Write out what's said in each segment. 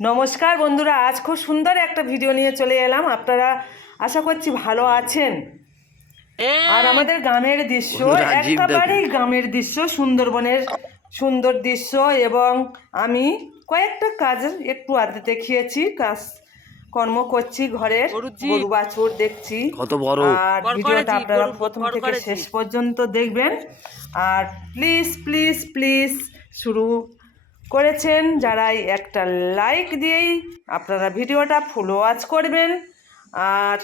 নমস্কার বন্ধুরা, আজ খুব সুন্দর একটা ভিডিও নিয়ে চলে এলাম। আপনারা আশা করছি ভালো আছেন। আর আমাদের গ্রামের দৃশ্য, একেবারেই গ্রামের দৃশ্য, সুন্দরবনের সুন্দর দৃশ্য। এবং আমি কয়েকটা কাজ একটু আগে দেখিয়েছি, কাজ কর্ম করছি, ঘরের গরু বাছুর দেখছি। কত বড়। আর ভিডিওটা আপনারা প্রথম থেকে শেষ পর্যন্ত দেখবেন। আর প্লিজ প্লিজ প্লিজ শুরু করেছেন যারাই একটা লাইক দিয়েই আপনারা ভিডিওটা ফুল ওয়াচ করবেন। আর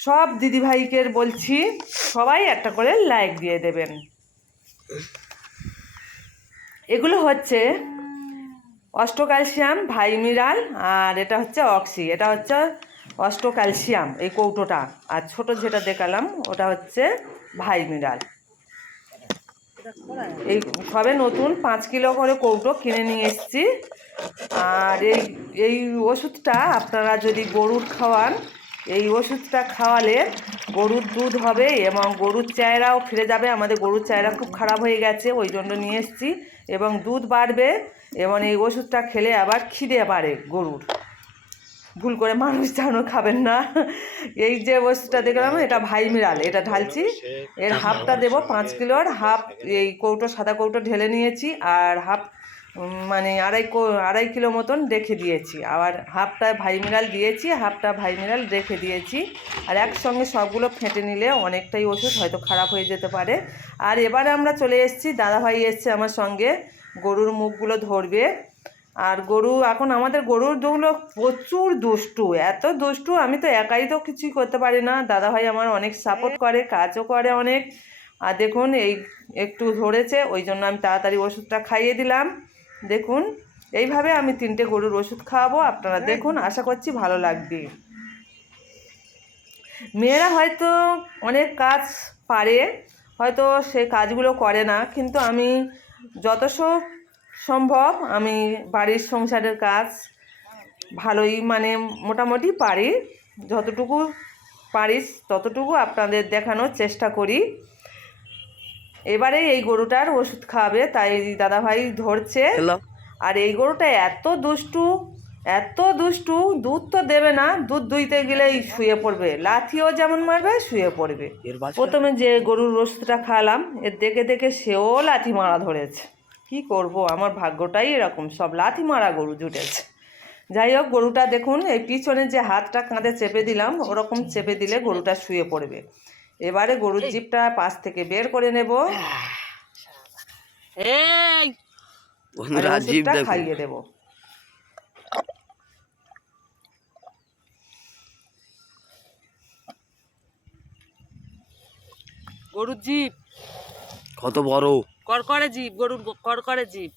সব দিদিভাইকে বলছি সবাই একটা করে লাইক দিয়ে দেবেন। এগুলো হচ্ছে অষ্টক্যালসিয়াম ভাইমিরাল, আর এটা হচ্ছে অক্সি, এটা হচ্ছে অষ্টক্যালসিয়াম এই কৌটোটা। আর ছোট যেটা দেখালাম ওটা হচ্ছে ভাইমিরাল। এই সবে নতুন 5 কিলো করে কৌটো কিনে নিয়ে এসেছি। আর এই ওষুধটা আপনারা যদি গরুর খাওয়ান, এই ওষুধটা খাওয়ালে গরুর দুধ হবে এবং গরুর চেহারাও ফিরে যাবে। আমাদের গরুর চেহারা খুব খারাপ হয়ে গেছে, ওই জন্য নিয়ে এসেছি। এবং দুধ বাড়বে এবং এই ওষুধটা খেলে আবার খিদে বাড়ে গরুর। ভুল করে মানুষ যেন খাবেন না। এই যে ওষুধটা দেখলাম এটা ভাইমিরাল, এটা ঢালছি। এর হাফটা দেবো, 5 কিলোর হাফ এই কৌটো, সাদা কৌটো ঢেলে নিয়েছি। আর হাফ মানে আড়াই কিলো মতন রেখে দিয়েছি। আবার হাফটা ভাইমিরাল দিয়েছি, হাফটা ভাইমিরাল রেখে দিয়েছি। আর একসঙ্গে সবগুলো ফেটে নিলে অনেকটাই ওষুধ হয়তো খারাপ হয়ে যেতে পারে। আর এবারে আমরা চলে এসেছি, দাদাভাই এসছে আমার সঙ্গে, গরুর মুখগুলো ধরবে। আর গরু এখন আমাদের গরুরগুলো প্রচুর দুষ্টু, এত দুষ্টু, আমি তো একাই তো কিছুই করতে পারি না। দাদাভাই আমার অনেক সাপোর্ট করে, কাজও করে অনেক। আর দেখুন এই একটু ধরেছে, ওই জন্য আমি তাড়াতাড়ি ওষুধটা খাইয়ে দিলাম। দেখুন এইভাবে আমি 3টে গরুর ওষুধ খাওয়াবো, আপনারা দেখুন, আশা করছি ভালো লাগবে। মেয়েরা হয়তো অনেক কাজ পারে, হয়তো সে কাজগুলো করে না, কিন্তু আমি যত সম্ভব আমি বাড়ির সংসারের কাজ ভালোই মানে মোটামুটি পারি। যতটুকু পারি ততটুকু আপনাদের দেখানোর চেষ্টা করি। এবারে এই গরুটার ওষুধ খাওয়াবে, তাই দাদাভাই ধরছে। আর এই গরুটা এত দুষ্টু, এত দুষ্টু, দুধ তো দেবে না, দুধ দুইতে গেলেই শুয়ে পড়বে, লাথিও যেমন মারবে শুয়ে পড়বে। প্রথমে যে গরুর ওষুধটা খাওয়ালাম, এর দেখে দেখে সেও লাথি মারা ধরেছে। কি করব, আমার ভাগ্যটাই এরকম, সব লাথি মারা গরু জুটেছে। যাই হোক, গরুটা দেখুন, এই পিছনে যে হাতটা কাঁধে চেপে দিলাম, ওরকম চেপে দিলে গরুটা শুয়ে পড়বে। এবারে গরুর জিভটা পাশ থেকে বের করে নেব, ওষুধটা খাইয়ে দেব। গরুর জিভ কত বড়, করকরে জিভ, গরুর করকরে জিভ।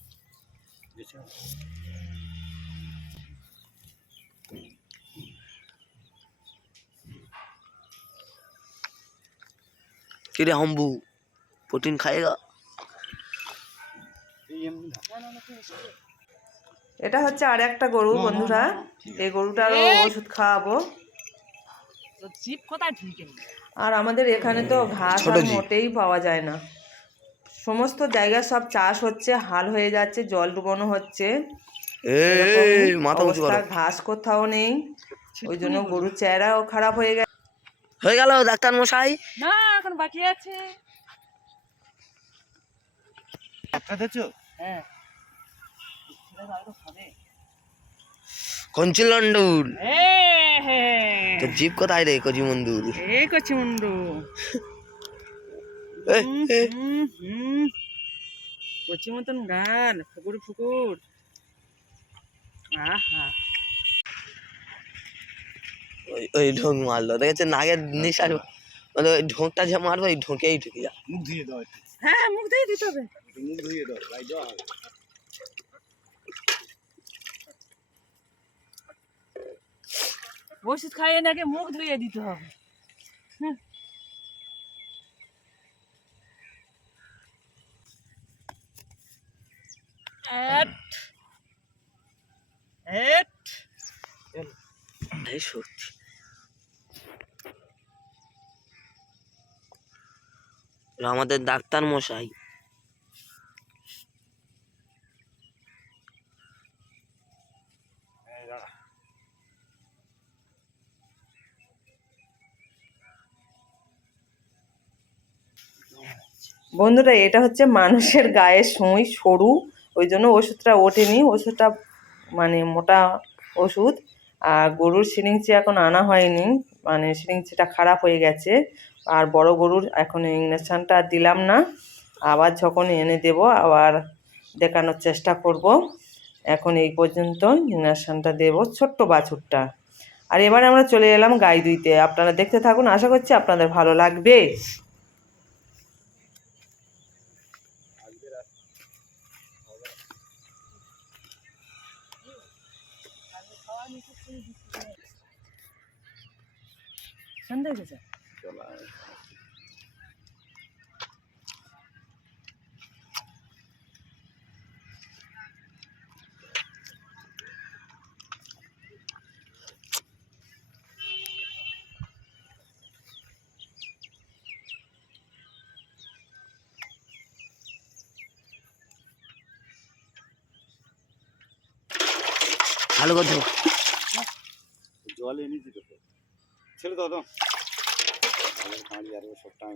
কিরে হাম্বু, প্রোটিন খাएगा? এটা হচ্ছে আর একটা গরু বন্ধুরা, এই গরুটারও ওষুধ খাওয়াবো। আর আমাদের এখানে তো ঘাস আর মোটেই পাওয়া যায় না, সমস্ত জায়গায় সব চাষ হচ্ছে, হাল হয়ে যাচ্ছে, জল ডুবানো হচ্ছে, ঘাস কোথাও নেই, ওই জন্য গরুর চেহারাও খারাপ হয়ে গেছে। হয়ে গেল ডাক্তার মশাই? না, এখন বাকি আছে। হ্যাঁ, কঞ্চিলন্ডুর তোর জিপ কোথায় রে কচিমন্দুর? এই কচিমন্ডু, কচি মতন গান, ফুকুর ফুকুর। আহা, ওই ঢোক মারলো, দেখেছে নাগের নিঃশ্বাস, মানে ওই ঢোকটা যে মারবো ওই ঢোকেই ঢুকে যা। মুখ ধুয়ে দাও। হ্যাঁ, মুখ ধুয়ে দিতে হবে, মুখ ধুয়ে দাও ভাই। ওষুধ খাইয়ে নাকি মুখ ধুয়ে দিতে হবে। সত্যি আমাদের ডাক্তার মশাই। বন্ধুরা এটা হচ্ছে মানুষের গায়ের সুই সরু, ওই জন্য ওষুধটা ওঠেনি, ওষুধটা মানে মোটা ওষুধ। আর গরুর সিরিঞ্জি এখন আনা হয়নি, মানে সিরিঞ্জিটা খারাপ হয়ে গেছে। আর বড় গরুর এখন ইঞ্জেকশনটা দিলাম না, আবার যখন এনে দেব আবার দেখানোর চেষ্টা করব। এখন এই পর্যন্ত ইঞ্জেকশনটা দেব ছোট্ট বাছুরটা। আর এবারে আমরা চলে এলাম গাই দুইতে, আপনারা দেখতে থাকুন, আশা করছি আপনাদের ভালো লাগবে। সন্ধ্যা গেছে ভালো কথা। জল এনেছি তো ছেলে দাদা সব টাইম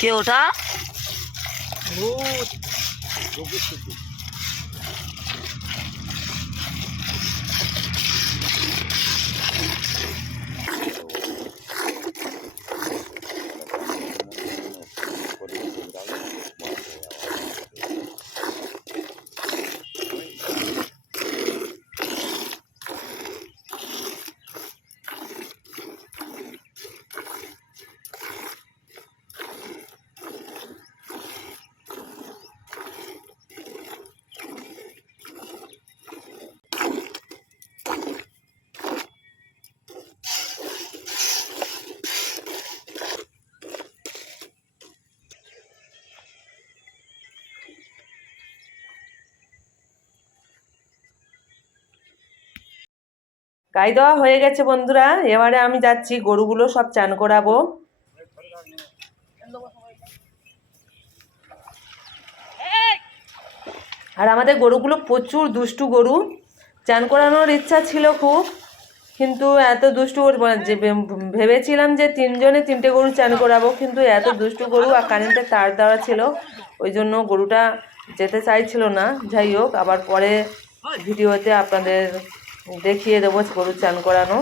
কে ওটা? গাই দেওয়া হয়ে গেছে বন্ধুরা, এবারে আমি যাচ্ছি গরুগুলো সব চান করাবো। আর আমাদের গরুগুলো প্রচুর দুষ্টু গরু, চান করানোর ইচ্ছা ছিল খুব, কিন্তু এত দুষ্টু গরু যে ভেবেছিলাম যে তিনজনে তিনটে গরু চান করাবো, কিন্তু এত দুষ্টু গরু আর কারেন্টের তার দেওয়া ছিল, ওই জন্য গরুটা যেতে চাইছিল না। যাই হোক, আবার পরে ভিডিওতে আপনাদের দেখিয়ে দেবো গরু চান করানো।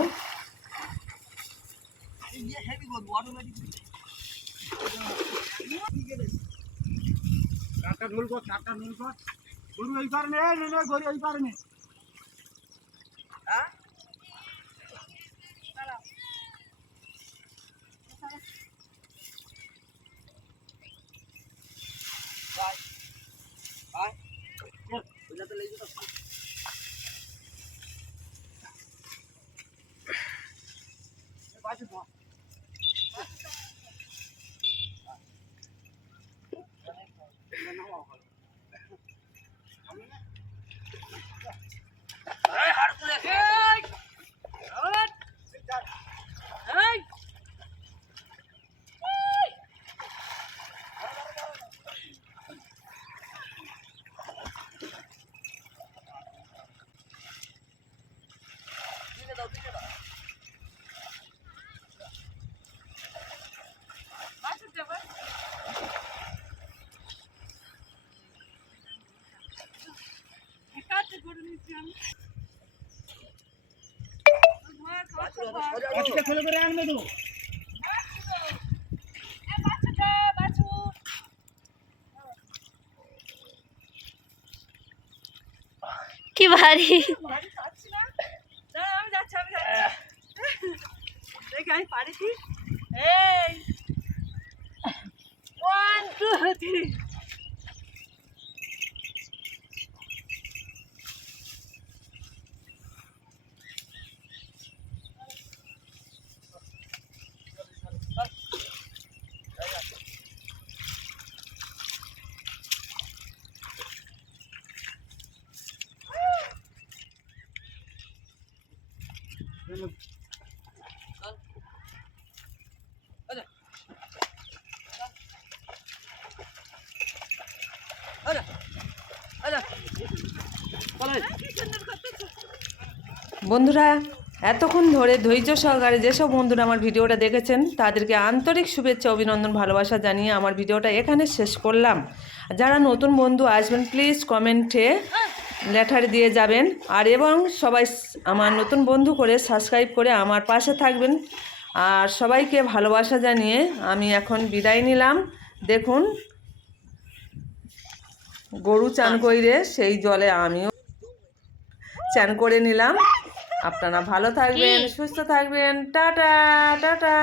কি ভারী। দেখি আমি পারি কি এই 1 2 3 বন্ধুরা এতক্ষণ ধরে ধৈর্য সহকারে যেসব বন্ধুরা আমার ভিডিওটা দেখেছেন তাদেরকে আন্তরিক শুভেচ্ছা অভিনন্দন ভালোবাসা জানিয়ে আমার ভিডিওটা এখানে শেষ করলাম। যারা নতুন বন্ধু আসবেন প্লিজ কমেন্টে লেটার দিয়ে যাবেন আর এবং সবাই আমার নতুন বন্ধু করে সাবস্ক্রাইব করে আমার পাশে থাকবেন। আর সবাইকে ভালোবাসা জানিয়ে আমি এখন বিদায় নিলাম। দেখুন গরু চান কইরে সেই জলে আমিও চান করে নিলাম। আপনারা ভালো থাকবেন, সুস্থ থাকবেন। Tata tata.